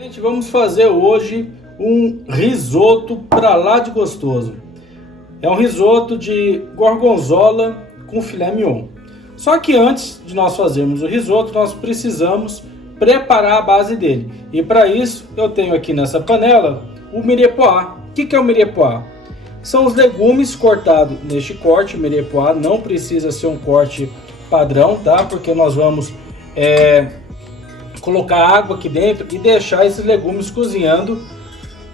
Gente, vamos fazer hoje um risoto pra lá de gostoso. É um risoto de gorgonzola com filé mignon. Só que antes de nós fazermos o risoto, nós precisamos preparar a base dele. E para isso, eu tenho aqui nessa panela o mirepoix. O que é o mirepoix? São os legumes cortados neste corte. O mirepoix não precisa ser um corte padrão, tá? Porque nós vamos colocar água aqui dentro e deixar esses legumes cozinhando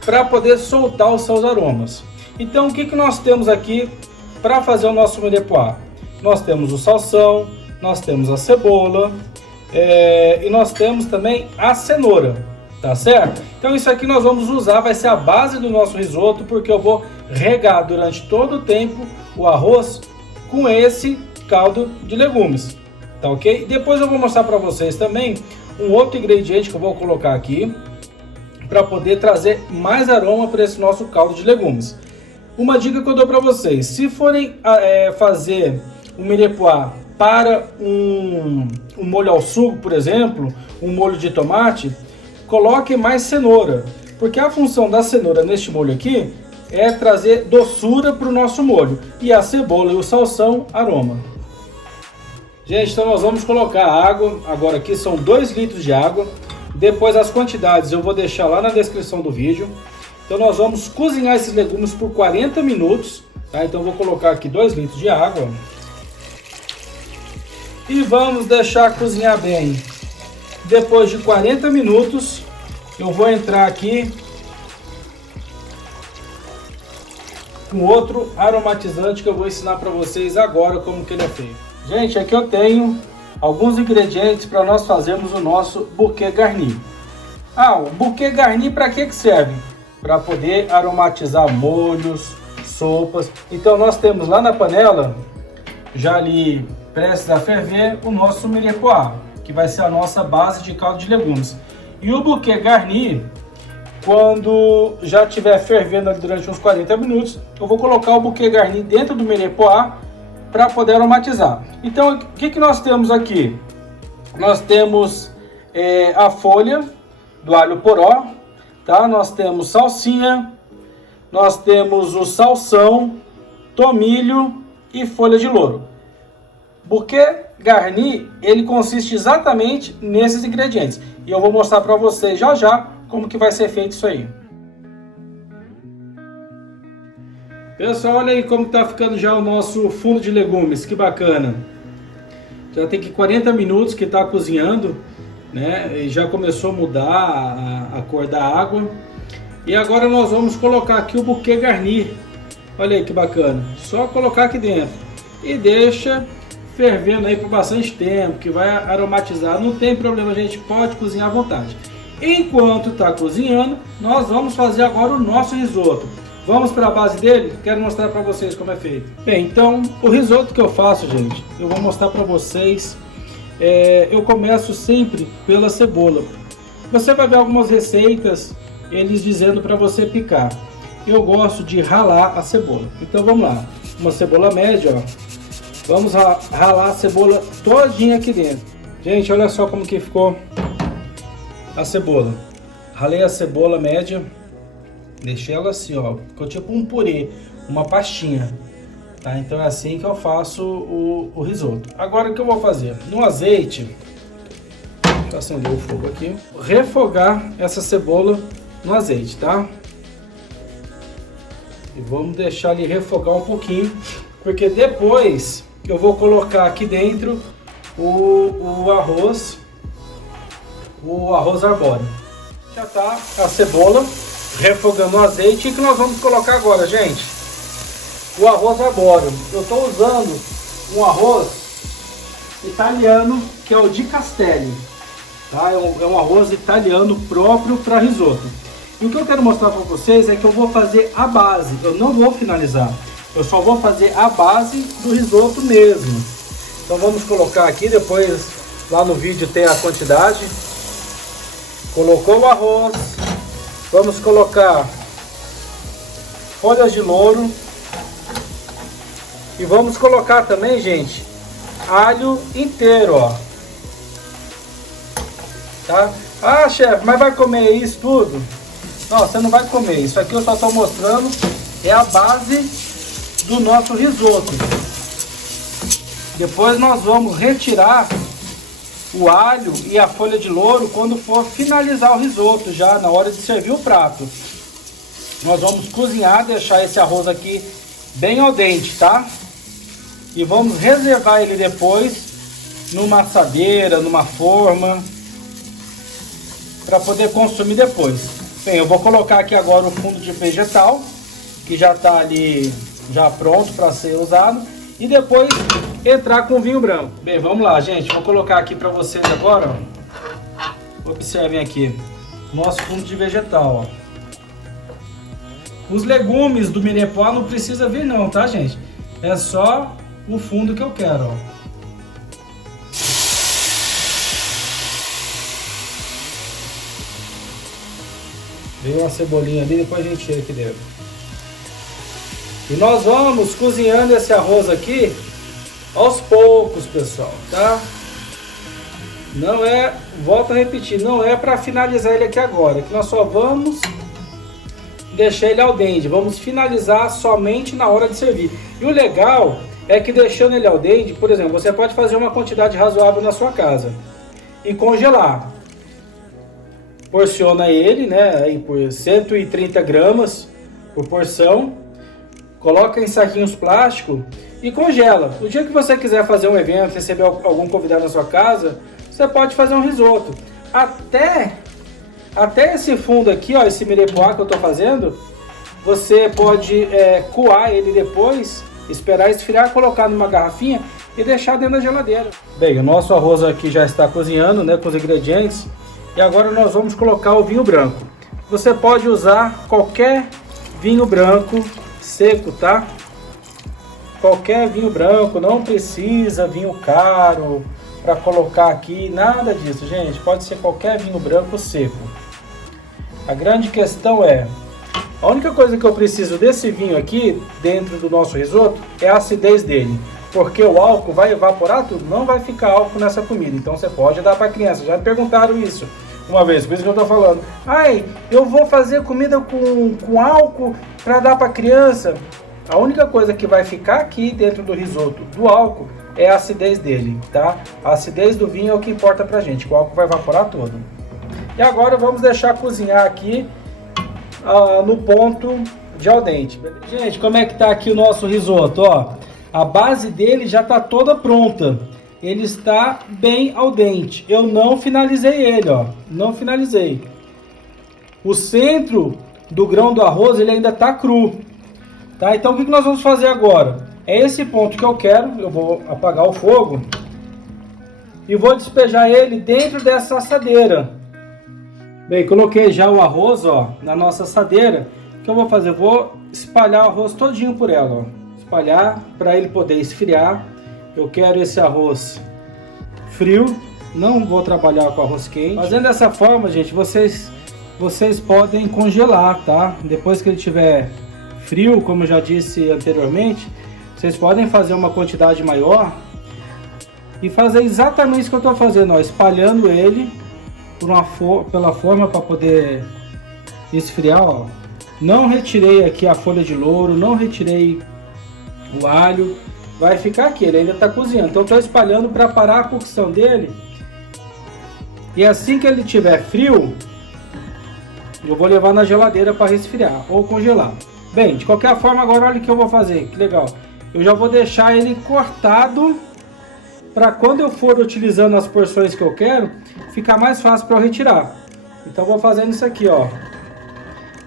para poder soltar os seus aromas. Então, o que nós temos aqui para fazer o nosso mirepoix? Nós temos o salsão, nós temos a cebola e nós temos também a cenoura, tá certo? Então isso aqui nós vamos usar, vai ser a base do nosso risoto, porque eu vou regar durante todo o tempo o arroz com esse caldo de legumes, tá ok? Depois eu vou mostrar para vocês também um outro ingrediente que eu vou colocar aqui para poder trazer mais aroma para esse nosso caldo de legumes. Uma dica que eu dou para vocês: se forem fazer o mirepoix para um molho ao sugo, por exemplo, um molho de tomate, coloque mais cenoura, porque a função da cenoura neste molho aqui é trazer doçura para o nosso molho, e a cebola e o salsão, aroma. Gente, então nós vamos colocar água, agora aqui são 2 litros de água, depois as quantidades eu vou deixar lá na descrição do vídeo. Então nós vamos cozinhar esses legumes por 40 minutos, tá? Então eu vou colocar aqui 2 litros de água e vamos deixar cozinhar bem. Depois de 40 minutos eu vou entrar aqui com outro aromatizante que eu vou ensinar para vocês agora como que ele é feito. Gente, aqui eu tenho alguns ingredientes para nós fazermos o nosso bouquet garni. O bouquet garni para que serve? Para poder aromatizar molhos, sopas. Então nós temos lá na panela, já ali prestes a ferver, o nosso mirepoix, que vai ser a nossa base de caldo de legumes. E o bouquet garni, quando já estiver fervendo ali durante uns 40 minutos, eu vou colocar o bouquet garni dentro do mirepoix para poder aromatizar. Então, o que nós temos aqui? Nós temos a folha do alho poró, tá? Nós temos salsinha, nós temos o salsão, tomilho e folha de louro. Bouquet garni, ele consiste exatamente nesses ingredientes. E eu vou mostrar para vocês já já como que vai ser feito isso aí. Pessoal, olha aí como está ficando já o nosso fundo de legumes, que bacana. Já tem que 40 minutos que está cozinhando, né? E já começou a mudar a cor da água. E agora nós vamos colocar aqui o bouquet garni. Olha aí que bacana. Só colocar aqui dentro e deixa fervendo aí por bastante tempo, que vai aromatizar. Não tem problema, a gente pode cozinhar à vontade. Enquanto está cozinhando, nós vamos fazer agora o nosso risoto. Vamos para a base dele? Quero mostrar para vocês como é feito. Bem, então o risoto que eu faço, gente, eu vou mostrar para vocês. Eu começo sempre pela cebola. Você vai ver algumas receitas, eles dizendo para você picar. Eu gosto de ralar a cebola. Então vamos lá, uma cebola média, ó. Vamos ralar a cebola todinha aqui dentro. Gente, olha só como que ficou a cebola. Ralei a cebola média. Deixei ela assim, ó, ficou tipo um purê, uma pastinha, tá? Então é assim que eu faço o risoto. Agora o que eu vou fazer? No azeite, deixa eu acender o fogo aqui, refogar essa cebola no azeite, tá? E vamos deixar ele refogar um pouquinho, porque depois eu vou colocar aqui dentro o arroz arbóreo. Já tá a cebola refogando o azeite. E o que nós vamos colocar agora, gente? O arroz arbóreo. Eu estou usando um arroz italiano, que é o Di Castelli, tá? É um arroz italiano próprio para risoto. E o que eu quero mostrar para vocês é que eu vou fazer a base, eu não vou finalizar, eu só vou fazer a base do risoto mesmo. Então vamos colocar aqui, depois lá no vídeo tem a quantidade. Colocou o arroz. Vamos colocar folhas de louro e vamos colocar também, gente, alho inteiro, ó. Tá? Ah, chefe, mas vai comer isso tudo? Não, você não vai comer. Isso aqui eu só estou mostrando, é a base do nosso risoto. Depois nós vamos retirar o alho e a folha de louro quando for finalizar o risoto, já na hora de servir o prato. Nós vamos cozinhar, deixar esse arroz aqui bem al dente, tá? E vamos reservar ele depois numa assadeira, numa forma, para poder consumir depois. Bem, eu vou colocar aqui agora o fundo de vegetal, que já está ali, já pronto para ser usado, e depois entrar com o vinho branco. Bem, vamos lá, gente, vou colocar aqui para vocês agora, ó. Observem aqui, nosso fundo de vegetal, ó. Os legumes do mirepoix não precisa vir não, tá, gente? É só o fundo que eu quero, ó. Veio uma cebolinha ali, depois a gente tira aqui dentro. E nós vamos cozinhando esse arroz aqui aos poucos, pessoal, tá? Não é, volto a repetir, não é para finalizar ele aqui agora, que nós só vamos deixar ele al dente, vamos finalizar somente na hora de servir. E o legal é que deixando ele al dente, por exemplo, você pode fazer uma quantidade razoável na sua casa e congelar. Porciona ele, né, aí por 130 gramas por porção, coloca em saquinhos plásticos e congela. O dia que você quiser fazer um evento, receber algum convidado na sua casa, você pode fazer um risoto. Até esse fundo aqui, ó, esse mirepoix que eu tô fazendo, você pode coar ele depois, esperar esfriar, colocar numa garrafinha e deixar dentro da geladeira. Bem, o nosso arroz aqui já está cozinhando, né, com os ingredientes. E agora nós vamos colocar o vinho branco. Você pode usar qualquer vinho branco seco, tá? Qualquer vinho branco, não precisa vinho caro para colocar aqui, nada disso, gente. Pode ser qualquer vinho branco seco. A grande questão é, a única coisa que eu preciso desse vinho aqui, dentro do nosso risoto, é a acidez dele. Porque o álcool vai evaporar tudo, não vai ficar álcool nessa comida. Então você pode dar para criança. Já me perguntaram isso uma vez, por isso que eu tô falando. Ai, eu vou fazer comida com álcool para dar para criança. A única coisa que vai ficar aqui dentro do risoto do álcool é a acidez dele, tá? A acidez do vinho é o que importa pra gente, que o álcool vai evaporar todo. E agora vamos deixar cozinhar aqui no ponto de al dente. Gente, como é que tá aqui o nosso risoto, ó? A base dele já tá toda pronta. Ele está bem al dente. Eu não finalizei ele, ó. Não finalizei. O centro do grão do arroz, ele ainda tá cru. Tá? Então o que nós vamos fazer agora? É esse ponto que eu quero. Eu vou apagar o fogo. E vou despejar ele dentro dessa assadeira. Bem, coloquei já o arroz, ó, na nossa assadeira. O que eu vou fazer? Eu vou espalhar o arroz todinho por ela, ó. Espalhar para ele poder esfriar. Eu quero esse arroz frio, não vou trabalhar com arroz quente. Fazendo dessa forma, gente, vocês podem congelar, tá? Depois que ele estiver frio, como eu já disse anteriormente, vocês podem fazer uma quantidade maior e fazer exatamente isso que eu estou fazendo, ó, espalhando ele pela forma para poder esfriar, ó. Não retirei aqui a folha de louro, não retirei o alho. Vai ficar aqui, ele ainda está cozinhando. Então eu estou espalhando para parar a cocção dele. E assim que ele estiver frio, eu vou levar na geladeira para resfriar ou congelar. Bem, de qualquer forma, agora olha o que eu vou fazer. Que legal. Eu já vou deixar ele cortado para quando eu for utilizando as porções que eu quero, ficar mais fácil para eu retirar. Então eu vou fazendo isso aqui, ó.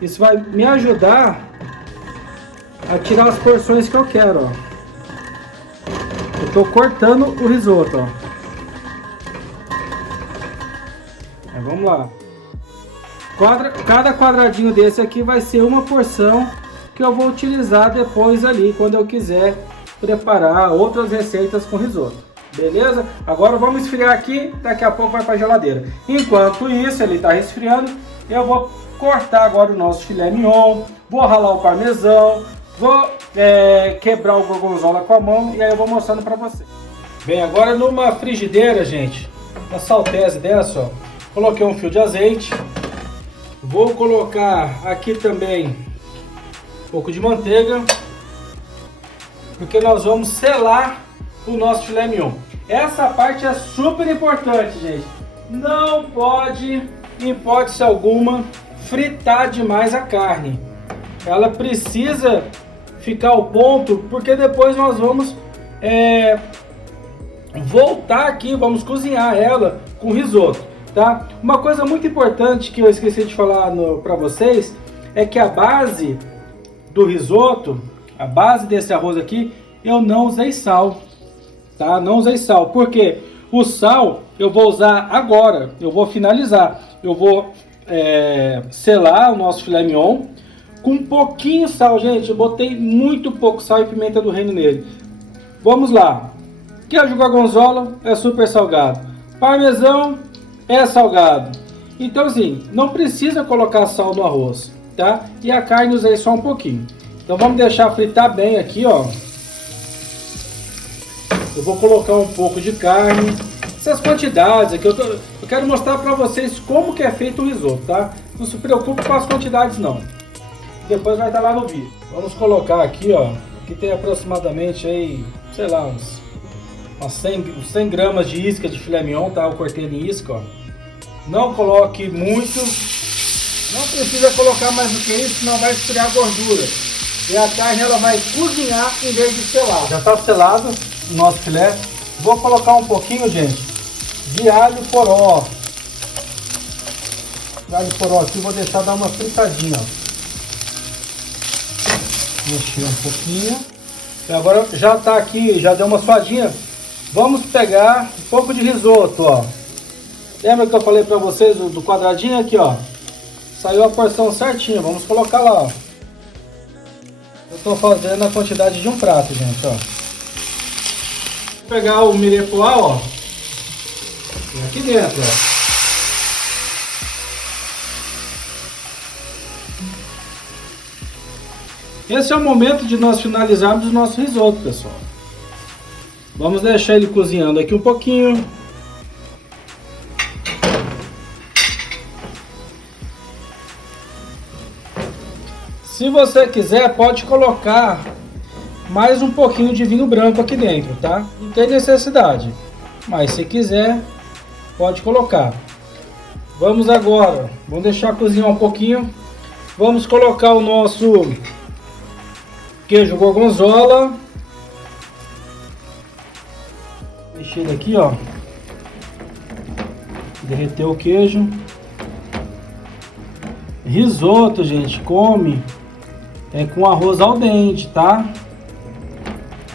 Isso vai me ajudar a tirar as porções que eu quero, ó. Eu tô cortando o risoto, ó. Aí, vamos lá. Cada quadradinho desse aqui vai ser uma porção que eu vou utilizar depois ali, quando eu quiser preparar outras receitas com risoto. Beleza? Agora vamos esfriar aqui, daqui a pouco vai para a geladeira. Enquanto isso, ele está resfriando, eu vou cortar agora o nosso filé mignon, vou ralar o parmesão, vou quebrar o gorgonzola com a mão e aí eu vou mostrando para vocês. Bem, agora numa frigideira, gente, uma saltese dessa, ó, Coloquei um fio de azeite. Vou colocar aqui também um pouco de manteiga, porque nós vamos selar o nosso filé mignon. Essa parte é super importante, gente. Não pode, em hipótese alguma, fritar demais a carne. Ela precisa ficar ao ponto, porque depois nós vamos voltar aqui, vamos cozinhar ela com risoto, tá? Uma coisa muito importante que eu esqueci de falar para vocês é que a base do risoto, a base desse arroz aqui, eu não usei sal, tá? Não usei sal, porque o sal eu vou usar agora, eu vou finalizar, eu vou selar o nosso filé mignon com um pouquinho de sal, gente. Eu botei muito pouco sal e pimenta do reino nele. Vamos lá. Queijo gorgonzola é super salgado, parmesão é salgado, então assim, não precisa colocar sal no arroz, tá? E a carne usei só um pouquinho. Então vamos deixar fritar bem aqui, ó. Eu vou colocar um pouco de carne. Essas quantidades aqui, eu quero mostrar pra vocês como que é feito o risoto, tá? Não se preocupe com as quantidades não. Depois vai estar lá no vídeo. Vamos colocar aqui, ó. Aqui tem aproximadamente aí, sei lá, uns 100 gramas de isca de filé mignon, tá? Eu cortei ele em isca, ó. Não coloque muito. Não precisa colocar mais do que isso, senão vai esfriar a gordura. E a carne ela vai cozinhar em vez de selar. Já está selado o nosso filé. Vou colocar um pouquinho, gente, de alho poró. Alho poró aqui, vou deixar dar uma fritadinha, ó. Mexer um pouquinho. E agora já está aqui, já deu uma suadinha. Vamos pegar um pouco de risoto, ó. Lembra que eu falei para vocês do quadradinho aqui, ó? Saiu a porção certinha, vamos colocar lá, ó. Eu estou fazendo a quantidade de um prato, gente, ó. Vou pegar o mirepoix, ó. E aqui dentro, ó. Esse é o momento de nós finalizarmos o nosso risoto, pessoal. Vamos deixar ele cozinhando aqui um pouquinho. Se você quiser, pode colocar mais um pouquinho de vinho branco aqui dentro, tá? Não tem necessidade, mas se quiser, pode colocar. Vamos agora, vamos deixar cozinhar um pouquinho. Vamos colocar o nosso queijo gorgonzola. Mexer ele aqui, ó. Derreteu o queijo. Risoto, gente, come com arroz al dente, tá?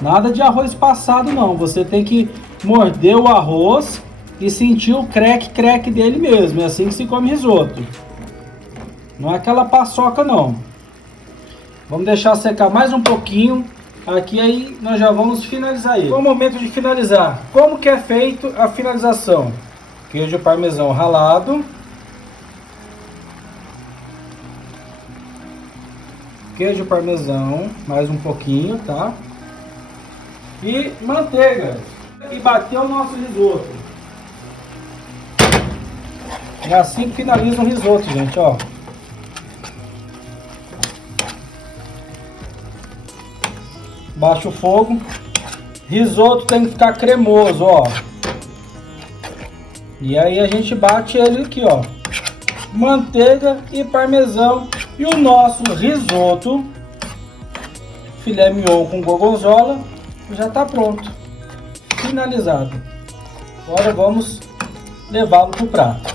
Nada de arroz passado não. Você tem que morder o arroz e sentir o crack dele mesmo. É assim que se come risoto. Não é aquela paçoca não. Vamos deixar secar mais um pouquinho. Aqui aí nós já vamos finalizar ele. É o momento de finalizar. Como que é feito a finalização? Queijo parmesão ralado. Queijo parmesão, mais um pouquinho, tá? E manteiga. E bater o nosso risoto. É assim que finaliza o risoto, gente, ó. Baixa o fogo. Risoto tem que ficar cremoso, ó. E aí a gente bate ele aqui, ó. Manteiga e parmesão. E o nosso risoto, filé mignon com gorgonzola, já está pronto. Finalizado. Agora vamos levá-lo para o prato.